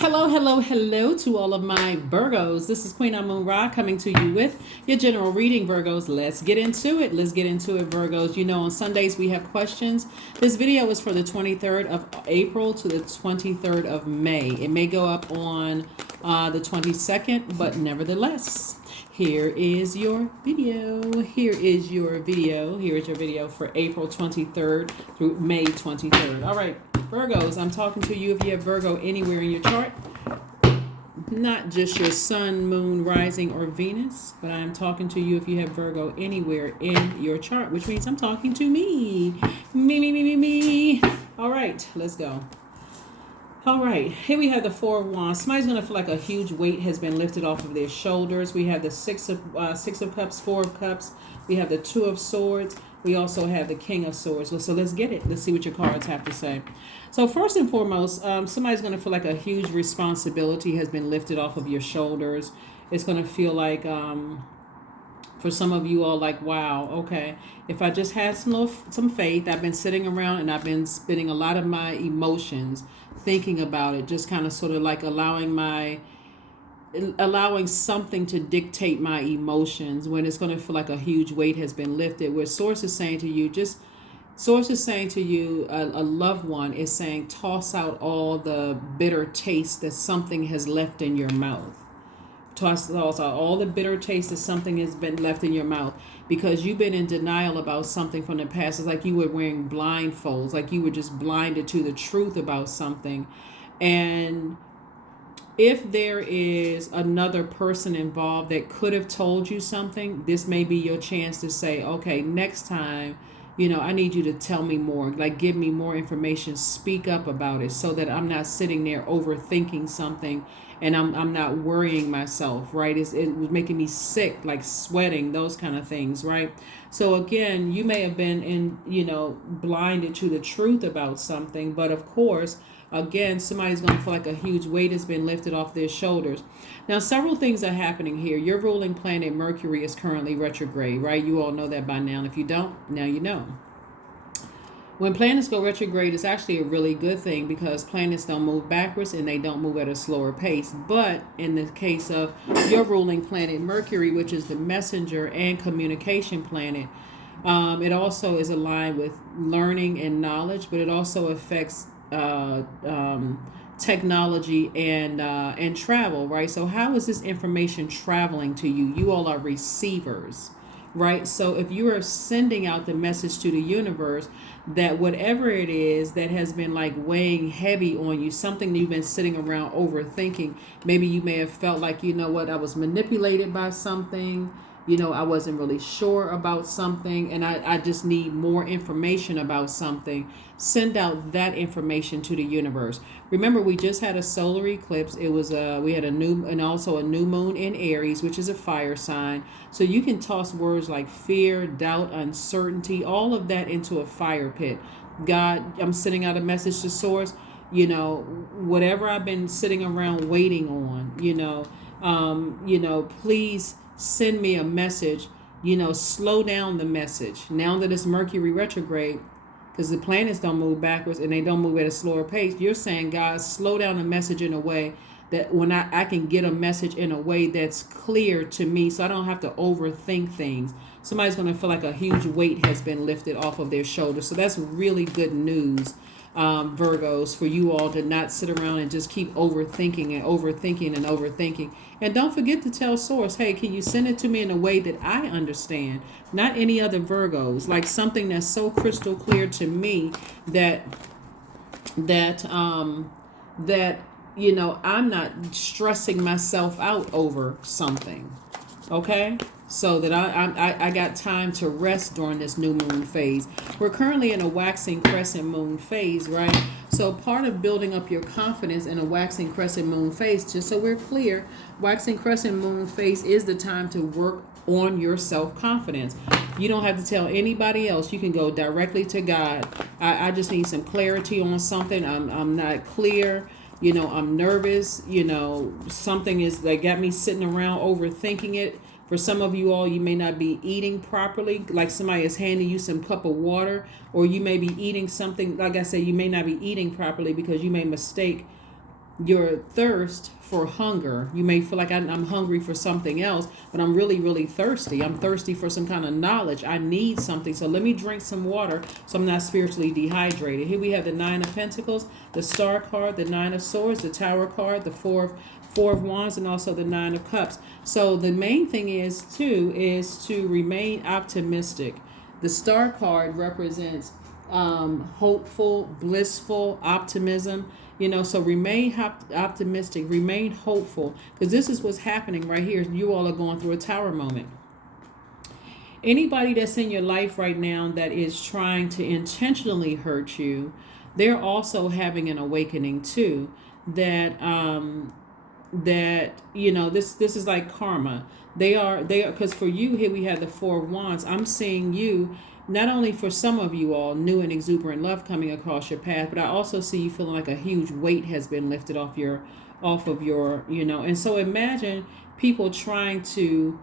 Hello, hello, hello to all of my Virgos. This is Queen Amun Ra coming to you with your general reading, Virgos. Let's get into it. Let's get into it, Virgos. You know, on Sundays we have questions. This video is for the 23rd of April to the 23rd of May. It may go up on the 22nd, but nevertheless, here is your video. Here is your video for April 23rd through May 23rd. All right, Virgos, I'm talking to you if you have Virgo anywhere in your chart. Not just your sun, moon, rising, or Venus, but I'm talking to you if you have Virgo anywhere in your chart, which means I'm talking to me. Me. All right, let's go. All right, here we have the Four of Wands. Somebody's going to feel like a huge weight has been lifted off of their shoulders. We have the Six of Cups, Four of Cups. We have the Two of Swords. We also have the King of Swords. So let's get it. Let's see what your cards have to say. So first and foremost, somebody's going to feel like a huge responsibility has been lifted off of your shoulders. It's going to feel like, for some of you all, like, wow, okay, if I just had some faith, I've been sitting around and I've been spending a lot of my emotions thinking about it, just kind of sort of like allowing something to dictate my emotions, when it's going to feel like a huge weight has been lifted, where Source is saying to you, a loved one is saying, toss out all the bitter taste that something has left in your mouth. Toss out all the bitter taste that something has been left in your mouth, because you've been in denial about something from the past. It's like you were wearing blindfolds, like you were just blinded to the truth about something. And if there is another person involved that could have told you something, this may be your chance to say, okay, next time, I need you to tell me more, like give me more information, speak up about it, so that I'm not sitting there overthinking something and I'm not worrying myself, right? It was making me sick, like sweating, those kind of things, right? So again, you may have been blinded to the truth about something, but of course, again, somebody's going to feel like a huge weight has been lifted off their shoulders. Now, several things are happening here. Your ruling planet, Mercury, is currently retrograde, right? You all know that by now. And if you don't, now you know. When planets go retrograde, it's actually a really good thing, because planets don't move backwards and they don't move at a slower pace. But in the case of your ruling planet, Mercury, which is the messenger and communication planet, it also is aligned with learning and knowledge, but it also affects technology and travel, right? So how is this information traveling to you? You all are receivers, right? So if you are sending out the message to the universe that whatever it is that has been like weighing heavy on you, something that you've been sitting around overthinking, maybe you may have felt like, I was manipulated by something, I wasn't really sure about something, and I just need more information about something. Send out that information to the universe. Remember, we just had a solar eclipse. It was we had a new moon in Aries, which is a fire sign. So you can toss words like fear, doubt, uncertainty, all of that into a fire pit. God, I'm sending out a message to Source. Whatever I've been sitting around waiting on, please send me a message, slow down the message. Now that it's Mercury retrograde, because the planets don't move backwards and they don't move at a slower pace, you're saying, God, slow down the message in a way that when I can get a message in a way that's clear to me, so I don't have to overthink things. Somebody's going to feel like a huge weight has been lifted off of their shoulders. So that's really good news, Virgos, for you all to not sit around and just keep overthinking. And don't forget to tell Source, hey, can you send it to me in a way that I understand? Not any other Virgos, like something that's so crystal clear to me that I'm not stressing myself out over something. Okay? So that I got time to rest during this new moon phase. We're currently in a waxing crescent moon phase, right? So part of building up your confidence in a waxing crescent moon phase, just so we're clear, waxing crescent moon phase is the time to work on your self-confidence. You don't have to tell anybody else. You can go directly to God. I just need some clarity on something. I'm not clear. I'm nervous. Something is that got me sitting around overthinking it. For some of you all, you may not be eating properly, like somebody is handing you some cup of water, or you may be eating something, like I said, you may not be eating properly because you may mistake your thirst for hunger. You may feel like I'm hungry for something else, but I'm really, really thirsty. I'm thirsty for some kind of knowledge. I need something. So let me drink some water so I'm not spiritually dehydrated. Here we have the Nine of Pentacles, the Star card, the Nine of Swords, the Tower card, the Four of Wands, and also the Nine of Cups. So the main thing is to remain optimistic. The Star card represents hopeful, blissful, optimism. So remain optimistic, remain hopeful, because this is what's happening right here. You all are going through a tower moment. Anybody that's in your life right now that is trying to intentionally hurt you, they're also having an awakening too. That this is like karma. They are because for you here we have the Four of Wands. I'm seeing you. Not only for some of you all, new and exuberant love coming across your path, but I also see you feeling like a huge weight has been lifted off of your, and so imagine people trying to,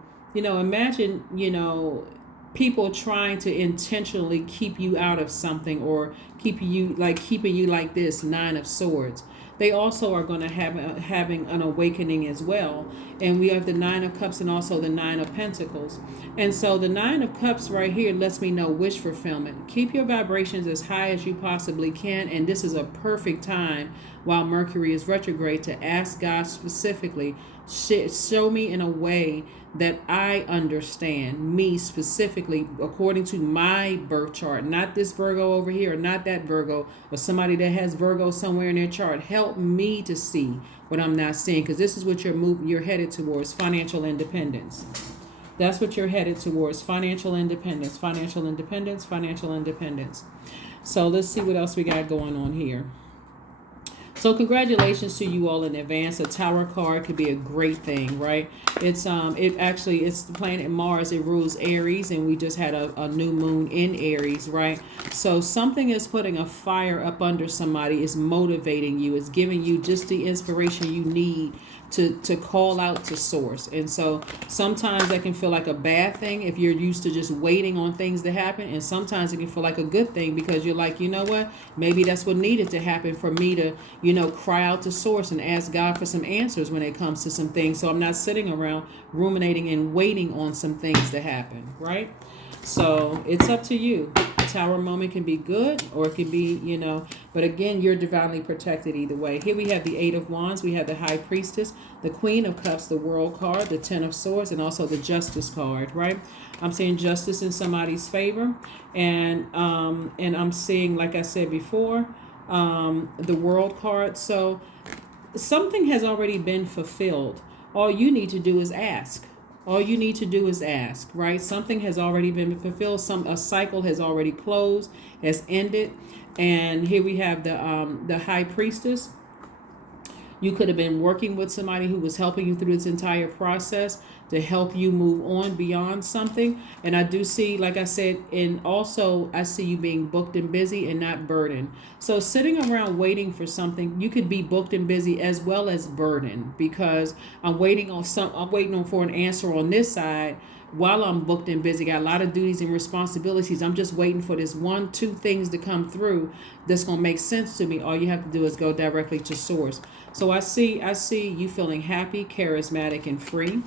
people trying to intentionally keep you out of something, or keeping you like this Nine of Swords. They also are going to having an awakening as well. And we have the Nine of Cups and also the Nine of Pentacles. And so the Nine of Cups right here lets me know wish fulfillment. Keep your vibrations as high as you possibly can. And this is a perfect time while Mercury is retrograde to ask God specifically, show me in a way that I understand, me specifically, according to my birth chart, not this Virgo over here, or not that Virgo, or somebody that has Virgo somewhere in their chart. Help me to see what I'm not seeing, because this is what you're headed towards, financial independence. That's what you're headed towards, financial independence, financial independence, financial independence. So let's see what else we got going on here. So congratulations to you all in advance. A Tower card could be a great thing, right? It's the planet Mars. It rules Aries, and we just had a new moon in Aries, right? So something is putting a fire up under somebody, is motivating you, is giving you just the inspiration you need to call out to source. And so sometimes that can feel like a bad thing if you're used to just waiting on things to happen, and sometimes it can feel like a good thing because you're like, you know what, maybe that's what needed to happen for me to cry out to source and ask God for some answers when it comes to some things. So I'm not sitting around ruminating and waiting on some things to happen, right? So it's up to you. Tower moment can be good, or it can be, but again, you're divinely protected either way. Here we have the Eight of Wands, we have the High Priestess, the Queen of Cups, the World card, the Ten of Swords, and also the Justice card, right? I'm seeing justice in somebody's favor, and I'm seeing, like I said before, the World card. So something has already been fulfilled. All you need to do is ask. All you need to do is ask, right? Something has already been fulfilled. A cycle has already closed, has ended. And here we have the High Priestess. You could have been working with somebody who was helping you through this entire process to help you move on beyond something. And I do see, like I said, and also I see you being booked and busy and not burdened. So sitting around waiting for something, you could be booked and busy as well as burdened, because I'm waiting for an answer on this side. While I'm booked and busy, got a lot of duties and responsibilities. I'm just waiting for this 1-2 things to come through that's going to make sense to me. All you have to do is go directly to source. So I see you feeling happy, charismatic, and free.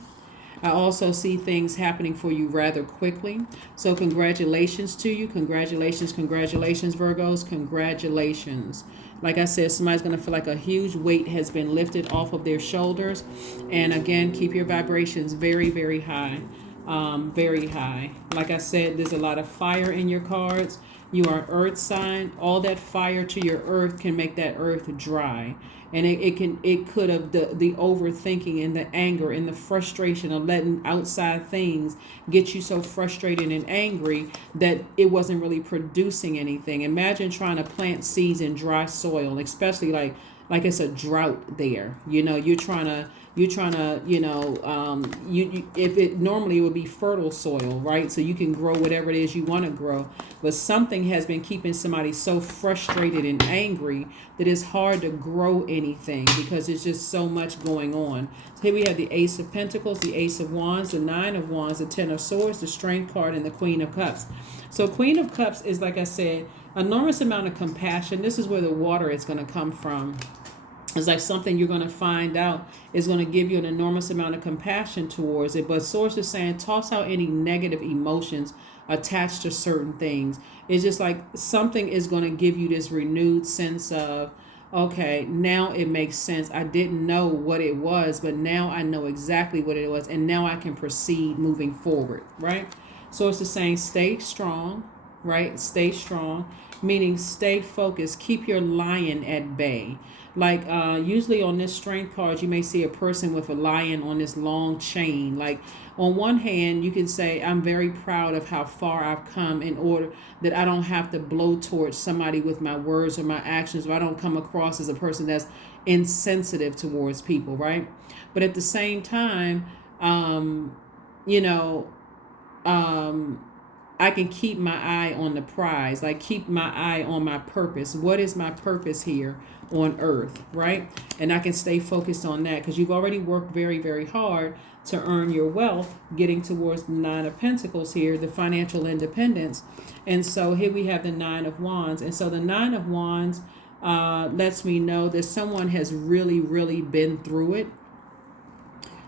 I also see things happening for you rather quickly. So congratulations to you. Congratulations, Virgos. Congratulations. Like I said, somebody's going to feel like a huge weight has been lifted off of their shoulders. And again, keep your vibrations very, very high. Very high. Like I said, there's a lot of fire in your cards. You are an earth sign. All that fire to your earth can make that earth dry. And it could have the overthinking and the anger and the frustration of letting outside things get you so frustrated and angry that it wasn't really producing anything. Imagine trying to plant seeds in dry soil, especially like it's a drought there. You're trying to if it normally it would be fertile soil, right? So you can grow whatever it is you want to grow, but something has been keeping somebody so frustrated and angry that it's hard to grow anything because there's just so much going on. So here we have the Ace of Pentacles, the Ace of Wands, the Nine of Wands, the Ten of Swords, the Strength card, and the Queen of Cups. So Queen of Cups is, like I said, enormous amount of compassion. This is where the water is going to come from. It's like something you're going to find out is going to give you an enormous amount of compassion towards it. But Source is saying toss out any negative emotions attached to certain things. It's just like something is going to give you this renewed sense of, okay, now it makes sense. I didn't know what it was, but now I know exactly what it was. And now I can proceed moving forward, right? Source is saying stay strong, right? Stay strong, meaning stay focused. Keep your lion at bay. Like usually on this strength card, you may see a person with a lion on this long chain. Like on one hand, you can say, I'm very proud of how far I've come in order that I don't have to blow towards somebody with my words or my actions, or I don't come across as a person that's insensitive towards people, right? But at the same time, you know, um, I can keep my eye on the prize, like keep my eye on my purpose. What is my purpose here on earth, right? And I can stay focused on that because you've already worked very, very hard to earn your wealth, getting towards the Nine of Pentacles here, the financial independence. And so here we have the Nine of Wands. And so the Nine of Wands lets me know that someone has really, really been through it.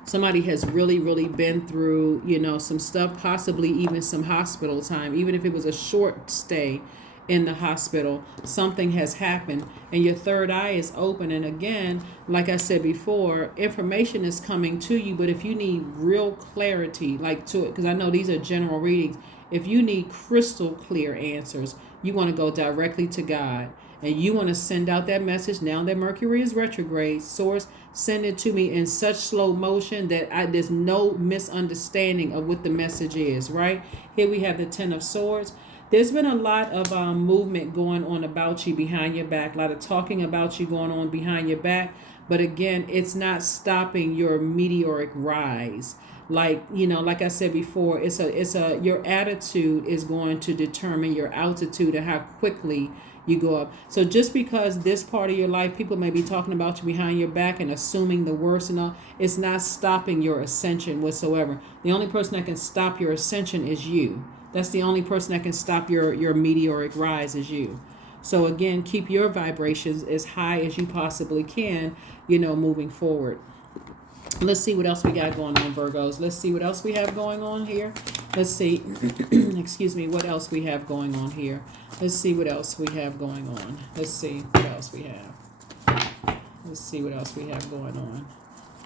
Somebody has really, really been through, some stuff, possibly even some hospital time, even if it was a short stay in the hospital, something has happened and your third eye is open. And again, like I said before, information is coming to you, but if you need real clarity, like to it, because I know these are general readings, if you need crystal clear answers, you want to go directly to God and you want to send out that message. Now that Mercury is retrograde, Source, send it to me in such slow motion that there's no misunderstanding of what the message is, right? Here we have the Ten of Swords. There's been a lot of movement going on about you behind your back, a lot of talking about you going on behind your back. But again, it's not stopping your meteoric rise. Like, like I said before, your attitude is going to determine your altitude and how quickly you go up. So just because this part of your life, people may be talking about you behind your back and assuming the worst and all, it's not stopping your ascension whatsoever. The only person that can stop your ascension is you. That's the only person that can stop your meteoric rise is you. So again, keep your vibrations as high as you possibly can, moving forward. Let's see what else we got going on, Virgos. Let's see what else we have going on here. Let's see, excuse me, what else we have going on here. Let's see what else we have going on. Let's see what else we have. Let's see what else we have going on.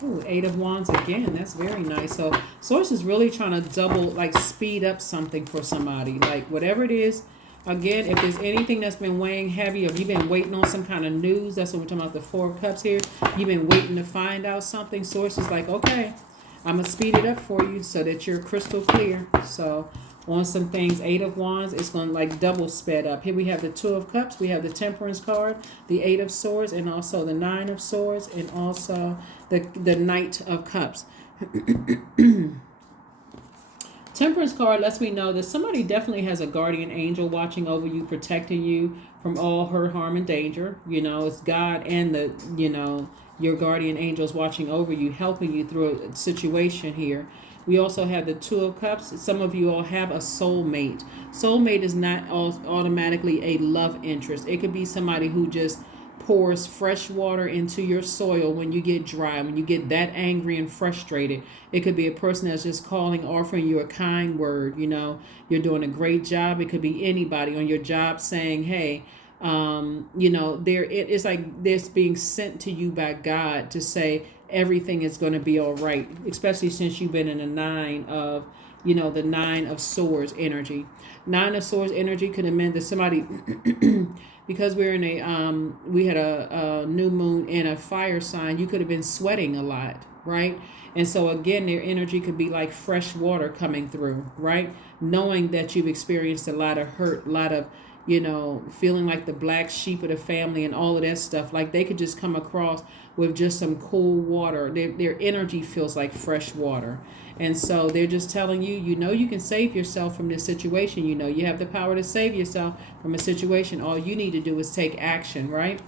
Ooh, Eight of Wands again. That's very nice. So Source is really trying to speed up something for somebody. Like whatever it is, again, if there's anything that's been weighing heavy, if you've been waiting on some kind of news, that's what we're talking about, the Four of Cups here. You've been waiting to find out something. Source is like, okay, I'm going to speed it up for you so that you're crystal clear. So on some things, Eight of Wands, it's going to double sped up. Here we have the Two of Cups. We have the Temperance card, the Eight of Swords, and also the Nine of Swords, and also the Knight of Cups. Temperance card lets me know that somebody definitely has a guardian angel watching over you, protecting you from all hurt, harm, and danger. It's God and your guardian angels watching over you, helping you through a situation here. We also have the Two of Cups. Some of you all have a soulmate. Soulmate is not automatically a love interest. It could be somebody who just pours fresh water into your soil when you get dry, when you get that angry and frustrated. It could be a person that's just calling, offering you a kind word. You're doing a great job. It could be anybody on your job saying, hey, it's like this being sent to you by God to say everything is going to be all right, especially since you've been in the Nine of Swords energy. Nine of Swords energy could have meant that somebody because we're in we had a new moon in a fire sign, you could have been sweating a lot, right? And so again, their energy could be like fresh water coming through, right? Knowing that you've experienced a lot of hurt, a lot of feeling like the black sheep of the family and all of that stuff. Like they could just come across with just some cool water. Their energy feels like fresh water. And so they're just telling you, you can save yourself from this situation. You have the power to save yourself from a situation. All you need to do is take action, right?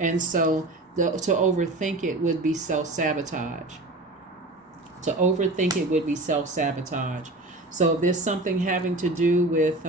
And so to overthink it would be self-sabotage. To overthink it would be self-sabotage. So if there's something having to do with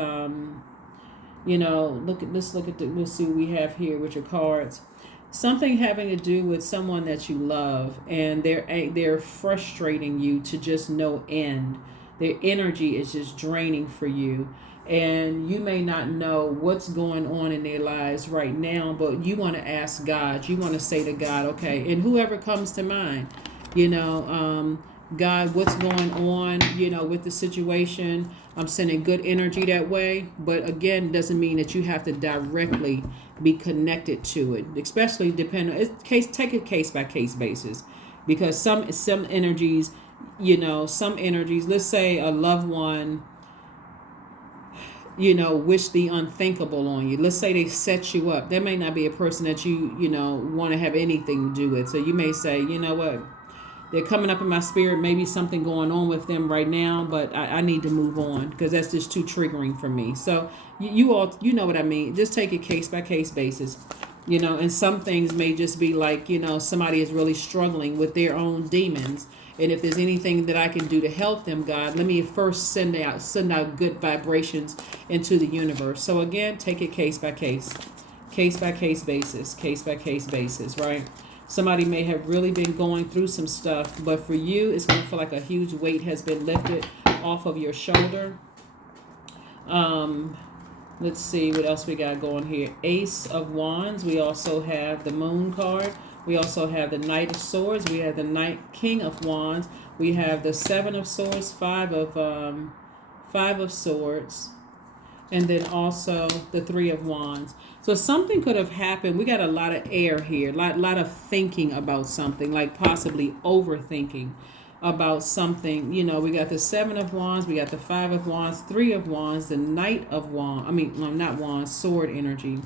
we'll see what we have here with your cards. Something having to do with someone that you love, and they're frustrating you to just no end. Their energy is just draining for you, and you may not know what's going on in their lives right now, but you want to ask God. You want to say to God, okay, and whoever comes to mind, you know, God, what's going on, with the situation. I'm sending good energy that way, but again, doesn't mean that you have to directly be connected to it, especially depending on take a case by case basis, because some energies, some energies, let's say a loved one, wish the unthinkable on you. Let's say they set you up. There may not be a person that want to have anything to do with. So you may say, you know what, they're coming up in my spirit, maybe something going on with them right now, but I need to move on because that's just too triggering for me. So you all, know what I mean. Just take it case by case basis, and some things may just be like, somebody is really struggling with their own demons. And if there's anything that I can do to help them, God, let me first send out good vibrations into the universe. So again, take it case by case basis, right? Somebody may have really been going through some stuff, but for you, it's going to feel like a huge weight has been lifted off of your shoulder. Let's see what else we got going here. Ace of Wands. We also have the Moon card. We also have the Knight of Swords. We have the King of Wands. We have the Seven of Swords, Five of Swords, and then also the Three of Wands. So something could have happened. We got a lot of air here, lot of thinking about something, like possibly overthinking about something. We got the Seven of Wands, we got the Five of Wands, Three of Wands, the Knight of Wands. Not Wands, sword energy.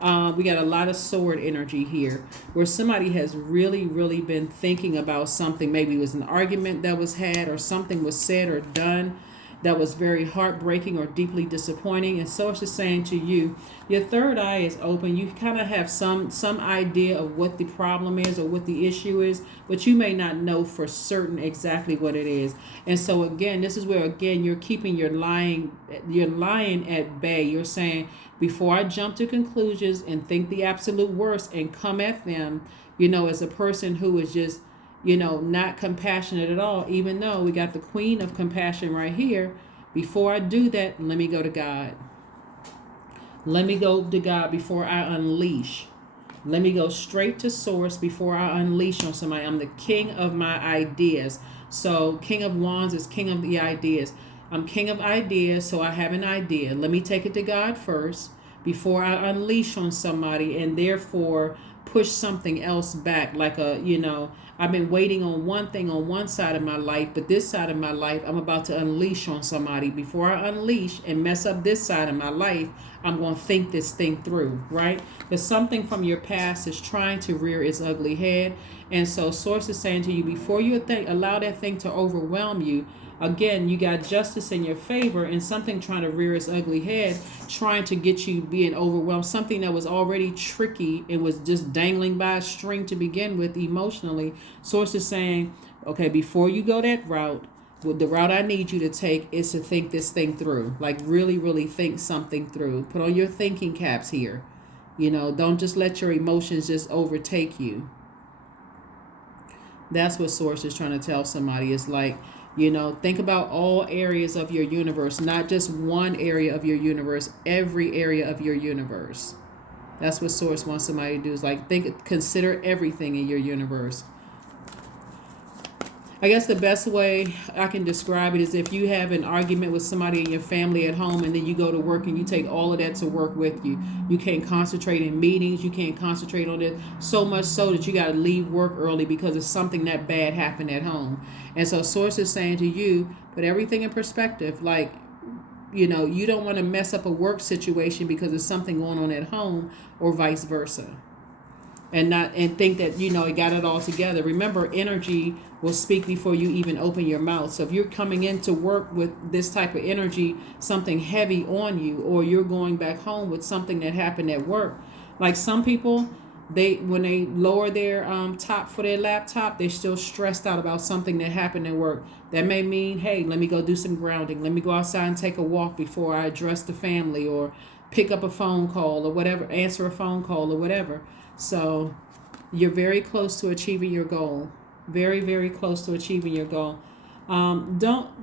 We got a lot of sword energy here, where somebody has really, really been thinking about something. Maybe it was an argument that was had, or something was said or done that was very heartbreaking or deeply disappointing. And so it's just saying to you, your third eye is open. You kind of have some idea of what the problem is or what the issue is, but you may not know for certain exactly what it is. And so again, this is where again you're keeping your lion at bay. You're saying, before I jump to conclusions and think the absolute worst and come at them, as a person who is just not compassionate at all, even though we got the Queen of Compassion right here. Before I do that, let me go to God. Let me go to God before I unleash. Let me go straight to source before I unleash on somebody. I'm the king of my ideas. So King of Wands is king of the ideas. I'm king of ideas, so I have an idea. Let me take it to God first before I unleash on somebody, and therefore push something else back. Like I've been waiting on one thing on one side of my life, but this side of my life, I'm about to unleash on somebody. Before I unleash and mess up this side of my life, I'm going to think this thing through, right? Because something from your past is trying to rear its ugly head. And so Source is saying to you, before you allow that thing to overwhelm you, again, you got justice in your favor, and something trying to rear its ugly head, trying to get you being overwhelmed. Something that was already tricky and was just dangling by a string to begin with emotionally. Source is saying, okay, before you go that route, the route I need you to take is to think this thing through. Like really, really think something through. Put on your thinking caps here. Don't just let your emotions just overtake you. That's what Source is trying to tell somebody. It's like, think about all areas of your universe, not just one area of your universe, every area of your universe. That's what Source wants somebody to do, is like consider everything in your universe. I guess the best way I can describe it is if you have an argument with somebody in your family at home, and then you go to work and you take all of that to work with you. You can't concentrate in meetings. You can't concentrate on it, so much so that you got to leave work early because of something that bad happened at home. And so Source is saying to you, put everything in perspective. Like, you don't want to mess up a work situation because there's something going on at home, or vice versa. And think that you got it all together. Remember, energy will speak before you even open your mouth. So if you're coming into work with this type of energy, something heavy on you, or you're going back home with something that happened at work, like some people, when they lower their top for their laptop, they're still stressed out about something that happened at work. That may mean, hey, let me go do some grounding. Let me go outside and take a walk before I address the family, or pick up a phone call or whatever, answer a phone call or whatever. So you're very close to achieving your goal. Very, very close to achieving your goal.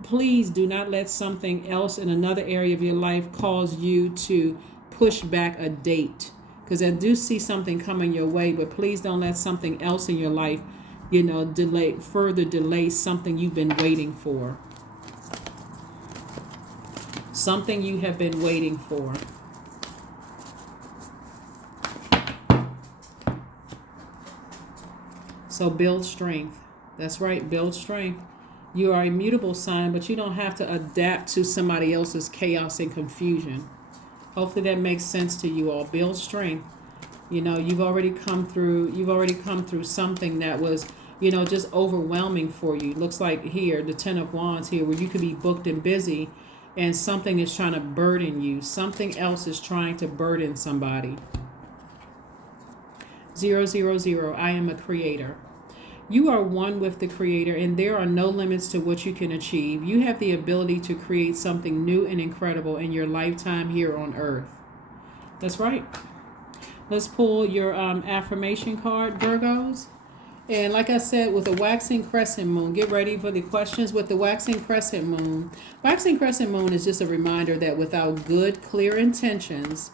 Please do not let something else in another area of your life cause you to push back a date. Because I do see something coming your way, but please don't let something else in your life, further delay something you've been waiting for. Something you have been waiting for. So build strength. That's right, build strength. You are a mutable sign, but you don't have to adapt to somebody else's chaos and confusion. Hopefully that makes sense to you all. Build strength. You've already come through something that was, just overwhelming for you. Looks like here, the 10 of Wands here, where you could be booked and busy and something is trying to burden you. Something else is trying to burden somebody. 000, I am a creator. You are one with the Creator, and there are no limits to what you can achieve. You have the ability to create something new and incredible in your lifetime here on Earth. That's right. Let's pull your affirmation card, Virgos. And like I said, with a waxing crescent moon, get ready for the questions with the waxing crescent moon. Waxing crescent moon is just a reminder that without good, clear intentions,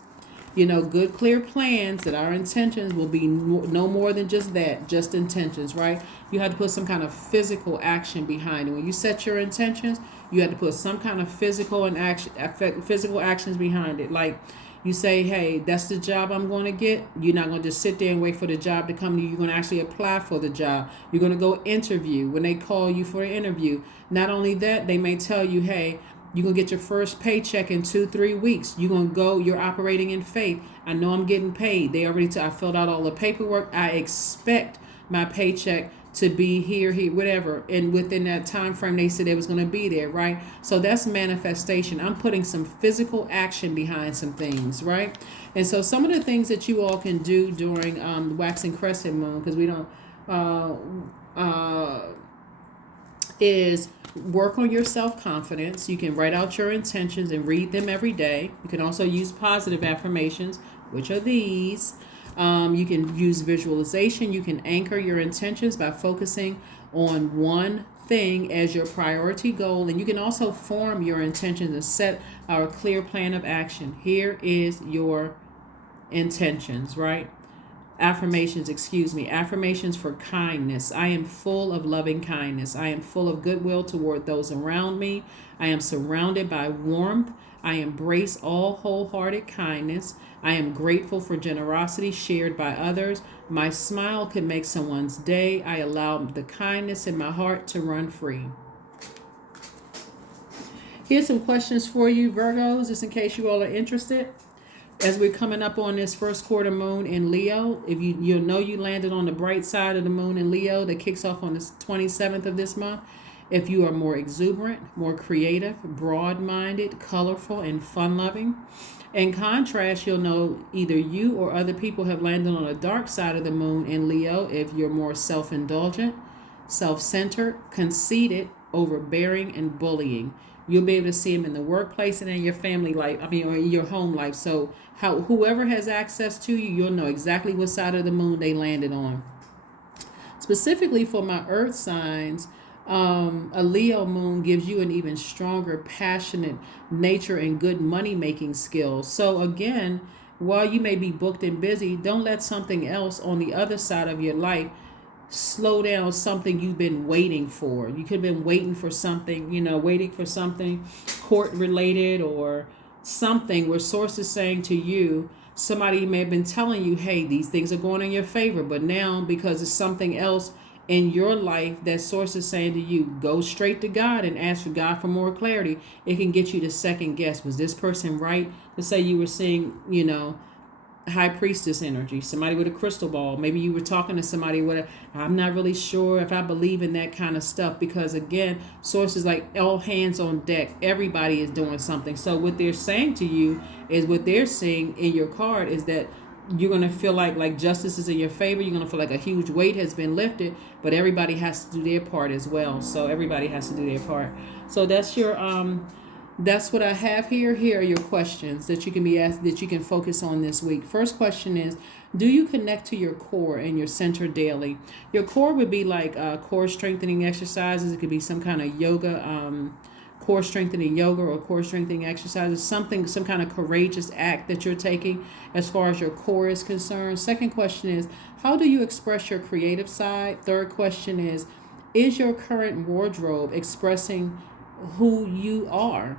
good, clear plans, that our intentions will be no more than just that, just intentions, right? You have to put some kind of physical action behind it. When you set your intentions, you have to put some kind of physical actions behind it. Like you say, hey, that's the job I'm going to get. You're not going to just sit there and wait for the job to come to you. You're going to actually apply for the job. You're going to go interview when they call you for an interview. Not only that, they may tell you, hey, you're going to get your first paycheck in 2-3 weeks. You're going to go, you're operating in faith. I know I'm getting paid. I filled out all the paperwork. I expect my paycheck to be here, whatever. And within that time frame, they said it was going to be there, right? So that's manifestation. I'm putting some physical action behind some things, right? And so some of the things that you all can do during the waxing crescent moon, because we don't, is work on your self-confidence. You can write out your intentions and read them every day. You can also use positive affirmations, which are these. You can use visualization. You can anchor your intentions by focusing on one thing as your priority goal. And you can also form your intentions and set a clear plan of action. Here is your intentions, right? Affirmations for kindness. I am full of loving kindness. I am full of goodwill toward those around me. I am surrounded by warmth. I embrace all wholehearted kindness. I am grateful for generosity shared by others. My smile can make someone's day. I allow the kindness in my heart to run free. Here's some questions for you, Virgos, just in case you all are interested. As we're coming up on this first quarter moon in Leo, if you landed on the bright side of the moon in Leo that kicks off on the 27th of this month. If you are more exuberant, more creative, broad-minded, colorful, and fun-loving. In contrast, you'll know either you or other people have landed on the dark side of the moon in Leo if you're more self-indulgent, self-centered, conceited, overbearing, and bullying. You'll be able to see them in the workplace and in your family life, or in your home life. So whoever has access to you, you'll know exactly what side of the moon they landed on. Specifically for my earth signs, a Leo moon gives you an even stronger, passionate nature and good money-making skills. So again, while you may be booked and busy, don't let something else on the other side of your life slow down something you've been waiting for. You could have been waiting for something, court related or something where source is saying to you, somebody may have been telling you, hey, these things are going in your favor. But now, because it's something else in your life that source is saying to you, go straight to God and ask for God for more clarity. It can get you to second guess. Was this person right? Let's say you were seeing, high priestess energy, somebody with a crystal ball. Maybe you were talking to somebody with I'm not really sure if I believe in that kind of stuff, because again, sources like all hands on deck. Everybody is doing something. So what they're saying to you is what they're seeing in your card is that you're going to feel like justice is in your favor. You're going to feel like a huge weight has been lifted, but everybody has to do their part as well. So everybody has to do their part. So that's your That's what I have here. Here are your questions that you can be asked, that you can focus on this week. First question is, do you connect to your core and your center daily? Your core would be like core strengthening exercises. It could be some kind of yoga, core strengthening yoga or core strengthening exercises, something, some kind of courageous act that you're taking as far as your core is concerned. Second question is, how do you express your creative side? Third question is your current wardrobe expressing who you are?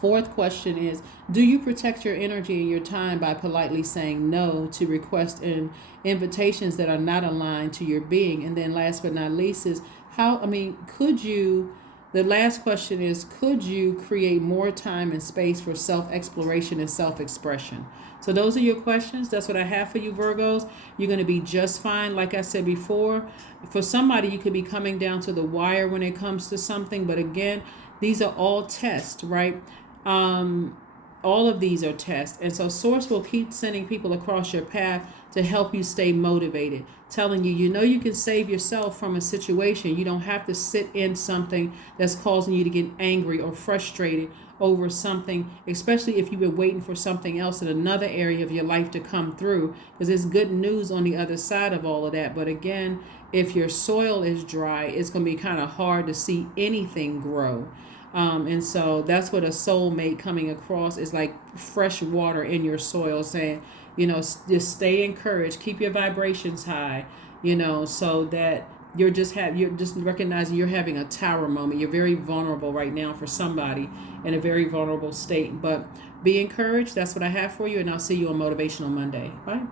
Fourth question is, do you protect your energy and your time by politely saying no to requests and invitations that are not aligned to your being? And then last but not least is, could you, the last question is, could you create more time and space for self-exploration and self-expression? So those are your questions. That's what I have for you, Virgos. You're going to be just fine. Like I said before, for somebody, you could be coming down to the wire when it comes to something. But again, these are all tests, right? All of these are tests. And so Source will keep sending people across your path to help you stay motivated, telling you, you can save yourself from a situation. You don't have to sit in something that's causing you to get angry or frustrated over something, especially if you've been waiting for something else in another area of your life to come through, because there's good news on the other side of all of that. But again, if your soil is dry, it's going to be kind of hard to see anything grow. And so that's what a soulmate coming across is, like fresh water in your soil, saying, just stay encouraged, keep your vibrations high, so that you're just recognizing you're having a tower moment. You're very vulnerable right now for somebody, in a very vulnerable state. But be encouraged. That's what I have for you, and I'll see you on Motivational Monday. Bye.